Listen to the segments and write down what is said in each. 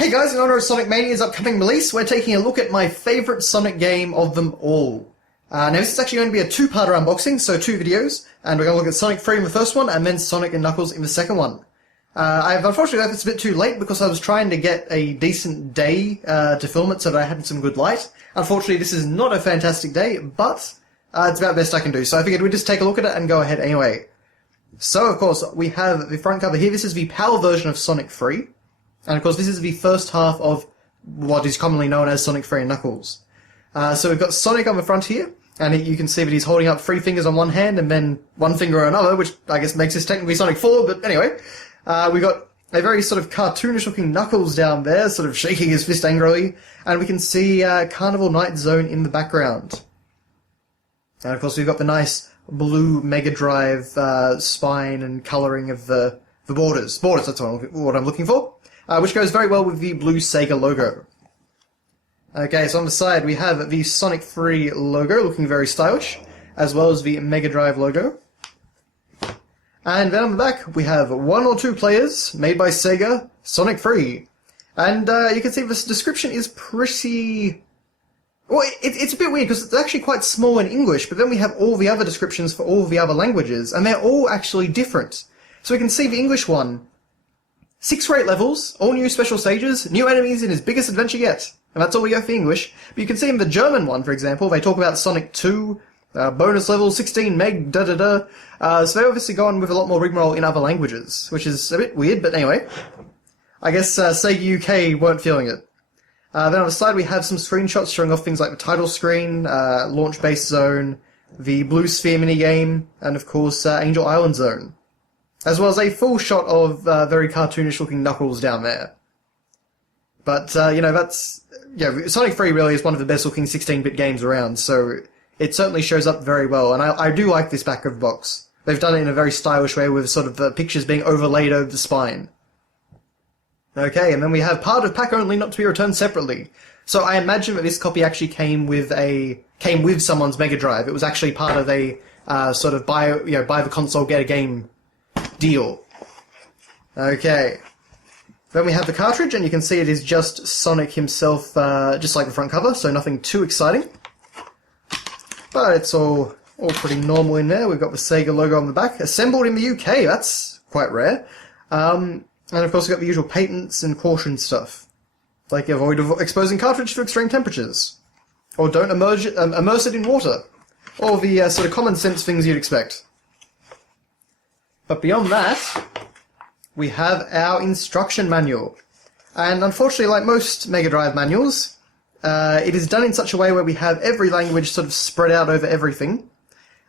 Hey guys, in honor of Sonic Mania's upcoming release, we're taking a look at my favourite Sonic game of them all. Now this is actually going to be a two-parter unboxing, so two videos, and we're going to look at Sonic 3 in the first one, and then Sonic and Knuckles in the second one. I've unfortunately left this a bit too late because I was trying to get a decent day to film it so that I had some good light. Unfortunately, this is not a fantastic day, but it's about the best I can do, so I figured we'd just take a look at it and go ahead anyway. So, of course, we have the front cover here. This is the PAL version of Sonic 3. And of course, this is the first half of what is commonly known as Sonic 3 and Knuckles. So we've got Sonic on the front here, and you can see that he's holding up three fingers on one hand and then one finger on another, which I guess makes this technically Sonic 4, but anyway. We've got a very sort of cartoonish looking Knuckles down there, sort of shaking his fist angrily, and we can see Carnival Night Zone in the background. And of course, we've got the nice blue Mega Drive spine and colouring of the borders. Borders, that's what I'm looking for. Which goes very well with the blue Sega logo. Okay, so on the side we have the Sonic 3 logo, looking very stylish, as well as the Mega Drive logo. And then on the back we have 1 or 2 players, made by Sega, Sonic 3. And you can see this description is pretty... Well, it's a bit weird because it's actually quite small in English, but then we have all the other descriptions for all the other languages, and they're all actually different. So we can see the English one. 6 great levels, all new special stages, new enemies in his biggest adventure yet. And that's all we got for English. But you can see in the German one, for example, they talk about Sonic 2, bonus level, 16 meg, da-da-da. So they obviously go on with a lot more rigmarole in other languages, which is a bit weird, but anyway. I guess Sega UK weren't feeling it. Then on the side we have some screenshots showing off things like the title screen, Launch Base Zone, the Blue Sphere minigame, and of course Angel Island Zone. As well as a full shot of very cartoonish-looking Knuckles down there. But, you know, that's... Yeah, Sonic 3 really is one of the best-looking 16-bit games around, so it certainly shows up very well, and I do like this back of the box. They've done it in a very stylish way with sort of pictures being overlaid over the spine. Okay, and then we have part of pack only, not to be returned separately. So I imagine that this copy actually came with someone's Mega Drive. It was actually part of a sort of buy the console, get a game deal. Okay. Then we have the cartridge, and you can see it is just Sonic himself, just like the front cover, so nothing too exciting. But it's all pretty normal in there. We've got the Sega logo on the back. Assembled in the UK, that's quite rare. And of course we've got the usual patents and caution stuff. Like avoid exposing cartridge to extreme temperatures. Or don't immerse it in water. All the sort of common sense things you'd expect. But beyond that, we have our instruction manual. And unfortunately, like most Mega Drive manuals, it is done in such a way where we have every language sort of spread out over everything,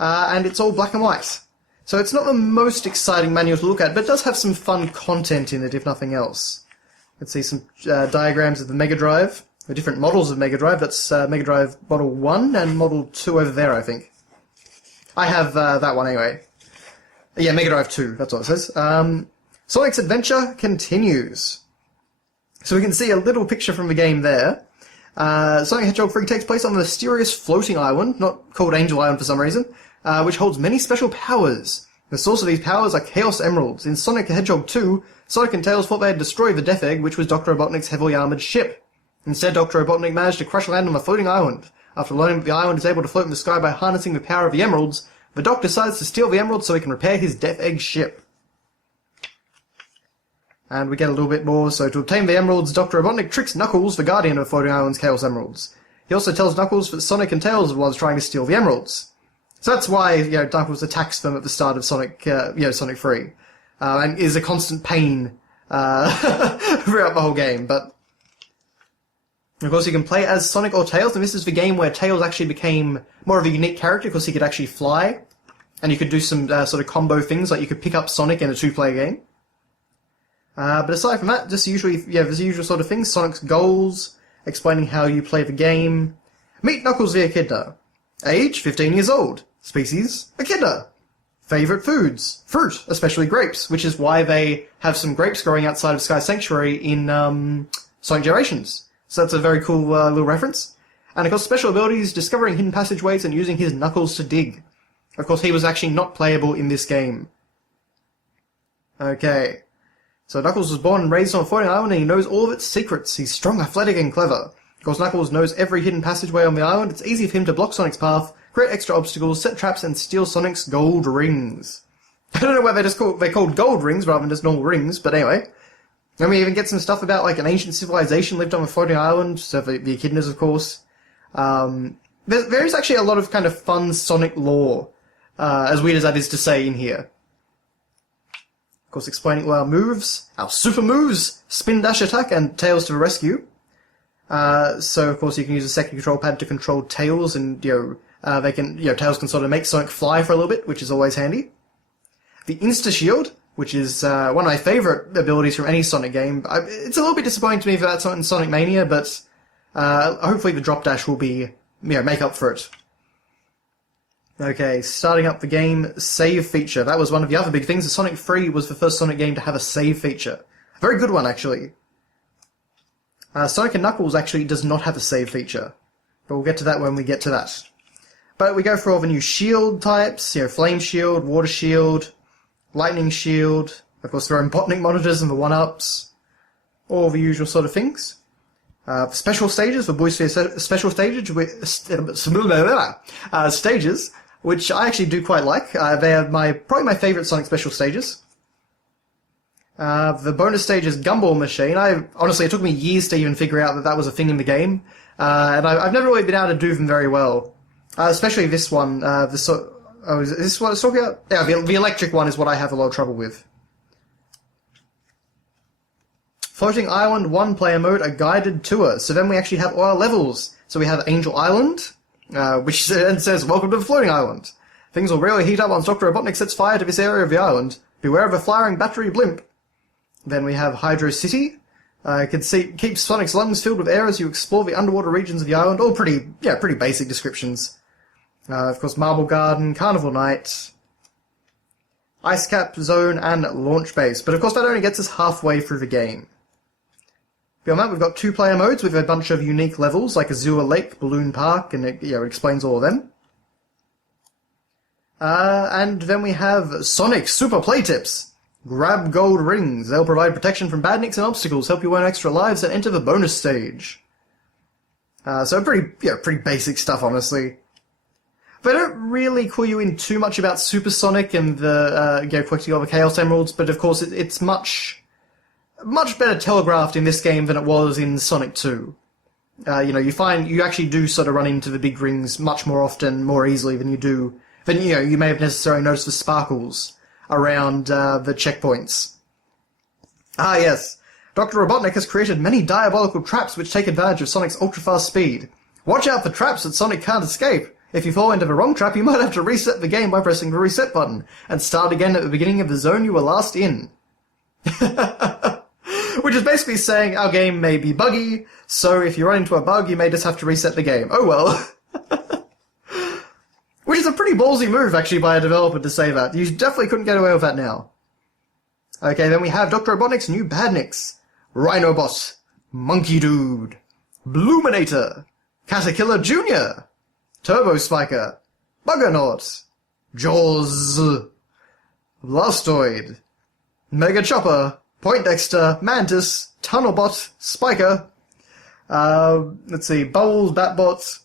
and it's all black and white. So it's not the most exciting manual to look at, but it does have some fun content in it, if nothing else. Let's see some diagrams of the Mega Drive, the different models of Mega Drive. That's Mega Drive Model 1 and Model 2 over there, I think. I have that one anyway. Yeah, Mega Drive 2, that's what it says. Sonic's adventure continues. So we can see a little picture from the game there. Sonic Hedgehog 3 takes place on a mysterious floating island, not called Angel Island for some reason, which holds many special powers. The source of these powers are Chaos Emeralds. In Sonic the Hedgehog 2, Sonic and Tails thought they had destroyed the Death Egg, which was Dr. Robotnik's heavily armoured ship. Instead, Dr. Robotnik managed to crash land on a floating island. After learning that the island is able to float in the sky by harnessing the power of the emeralds, the Doc decides to steal the emeralds so he can repair his Death Egg ship. And we get a little bit more. So to obtain the emeralds, Dr. Robotnik tricks Knuckles, the guardian of Floating Island's Chaos Emeralds. He also tells Knuckles that Sonic and Tails are the ones trying to steal the emeralds. So that's why, Knuckles attacks them at the start of Sonic 3. And is a constant pain throughout the whole game. But of course you can play as Sonic or Tails, and this is the game where Tails actually became more of a unique character because he could actually fly. And you could do some sort of combo things, like you could pick up Sonic in a 2-player game. But aside from that, just usually, there's the usual sort of things. Sonic's goals, explaining how you play the game. Meet Knuckles the Echidna. Age, 15 years old. Species, Echidna. Favourite foods, fruit, especially grapes, which is why they have some grapes growing outside of Sky Sanctuary in Sonic Generations. So that's a very cool little reference. And of course, special abilities, discovering hidden passageways and using his Knuckles to dig. Of course, he was actually not playable in this game. Okay. So Knuckles was born and raised on a floating island and he knows all of its secrets. He's strong, athletic, and clever. Of course, Knuckles knows every hidden passageway on the island. It's easy for him to block Sonic's path, create extra obstacles, set traps, and steal Sonic's gold rings. I don't know why they're called gold rings rather than just normal rings, but anyway. And we even get some stuff about like an ancient civilization lived on a floating island, so for the echidnas, of course. There is actually a lot of kind of fun Sonic lore, as weird as that is to say in here. Of course, explaining all our moves, our super moves, spin, dash, attack, and Tails to the rescue. So of course you can use a second control pad to control Tails, and Tails can sort of make Sonic fly for a little bit, which is always handy. The Insta Shield, which is one of my favourite abilities from any Sonic game. It's a little bit disappointing to me for that's not in Sonic Mania, but hopefully the drop dash will be, make up for it. Okay, starting up the game, save feature. That was one of the other big things. Sonic 3 was the first Sonic game to have a save feature. A very good one, actually. Sonic and Knuckles actually does not have a save feature, but we'll get to that when we get to that. But we go for all the new shield types, Flame Shield, Water Shield, Lightning Shield, of course the Robotnik monitors and the 1-ups, all the usual sort of things. Special stages, the Boys Sphere special stages, stages, which I actually do quite like. They are probably my favourite Sonic special stages. The bonus stage is Gumball Machine. Honestly, it took me years to even figure out that was a thing in the game, and I've never really been able to do them very well. Especially this one. Is this what it's talking about? Yeah, the electric one is what I have a lot of trouble with. Floating Island 1-player mode, a guided tour. So then we actually have all our levels. So we have Angel Island, which then says, "Welcome to the Floating Island. Things will really heat up once Dr. Robotnik sets fire to this area of the island. Beware of a flying battery blimp." Then we have Hydro City. Keep Sonic's lungs filled with air as you explore the underwater regions of the island. All pretty basic descriptions. Of course, Marble Garden, Carnival Night, Ice Cap Zone, and Launch Base. But of course that only gets us halfway through the game. Beyond that, we've got 2-player modes with a bunch of unique levels, like Azure Lake, Balloon Park, and it explains all of them. And then we have Sonic Super Play Tips. Grab gold rings. They'll provide protection from badniks and obstacles, help you earn extra lives, and enter the bonus stage. So pretty basic stuff, honestly. They don't really clue you in too much about Super Sonic and the collecting all the Chaos Emeralds, but of course it's much better telegraphed in this game than it was in Sonic 2. You actually do sort of run into the big rings much more often, more easily than you may have necessarily noticed the sparkles around the checkpoints. Ah, yes. Dr. Robotnik has created many diabolical traps which take advantage of Sonic's ultra-fast speed. Watch out for traps that Sonic can't escape. If you fall into the wrong trap, you might have to reset the game by pressing the reset button, and start again at the beginning of the zone you were last in. Which is basically saying our game may be buggy, so if you run into a bug, you may just have to reset the game. Oh well. Which is a pretty ballsy move, actually, by a developer to say that. You definitely couldn't get away with that now. Okay, then we have Dr. Robotnik's new badniks. Rhinobot, Monkey Dude, Bluminator, Caterkiller Jr., Turbo Spiker, Buggernaut, Jaws, Blastoid, Mega Chopper, Poindexter, Mantis, Tunnelbot, Spiker, let's see, Bubbles, Batbot,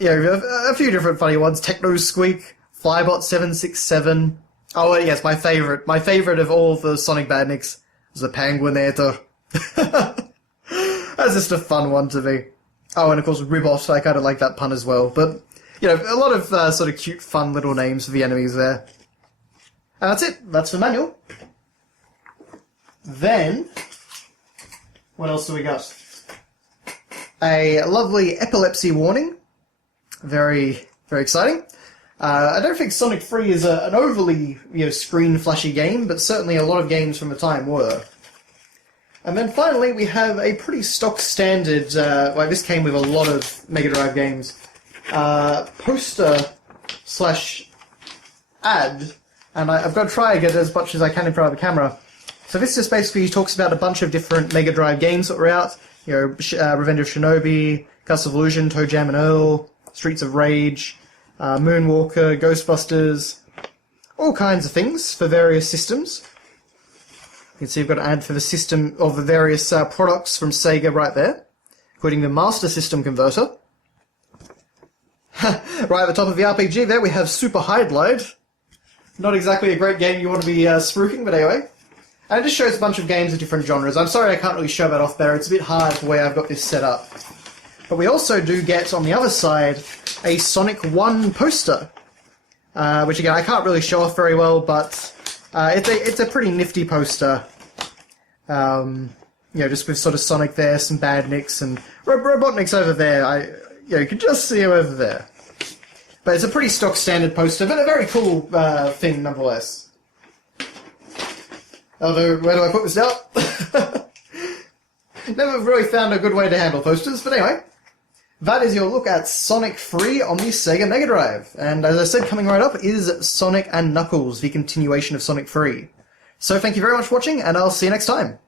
a few different funny ones, Techno Squeak, Flybot 767. Oh yes, my favorite of all the Sonic badniks is the Penguinator. That's just a fun one to me. Oh, and of course Ribot, I kind of like that pun as well. But, a lot of sort of cute, fun little names for the enemies there. And that's it. That's the manual. Then, what else do we got? A lovely epilepsy warning. Very, very exciting. I don't think Sonic 3 is an overly, screen flashy game, but certainly a lot of games from the time were. And then finally, we have a pretty stock standard, this came with a lot of Mega Drive games, poster/ad, and I've got to try and get as much as I can in front of the camera. So this just basically talks about a bunch of different Mega Drive games that were out, Revenge of Shinobi, Castle of Illusion, Toe Jam and Earl, Streets of Rage, Moonwalker, Ghostbusters, all kinds of things for various systems. can see we've got an ad for the system of the various products from Sega right there, including the Master System converter. Right at the top of the RPG there, we have Super Hydlide. Not exactly a great game you want to be spruiking, but anyway. And it just shows a bunch of games of different genres. I'm sorry I can't really show that off there. It's a bit hard the way I've got this set up. But we also do get, on the other side, a Sonic 1 poster. Which, again, I can't really show off very well, but it's a pretty nifty poster. Just with sort of Sonic there, some Badniks, and Robotnik's over there. You can just see him over there. But it's a pretty stock standard poster, but a very cool thing nonetheless. Although, where do I put this down? Never really found a good way to handle posters, but anyway. That is your look at Sonic 3 on the Sega Mega Drive. And as I said, coming right up is Sonic and Knuckles, the continuation of Sonic 3. So thank you very much for watching, and I'll see you next time.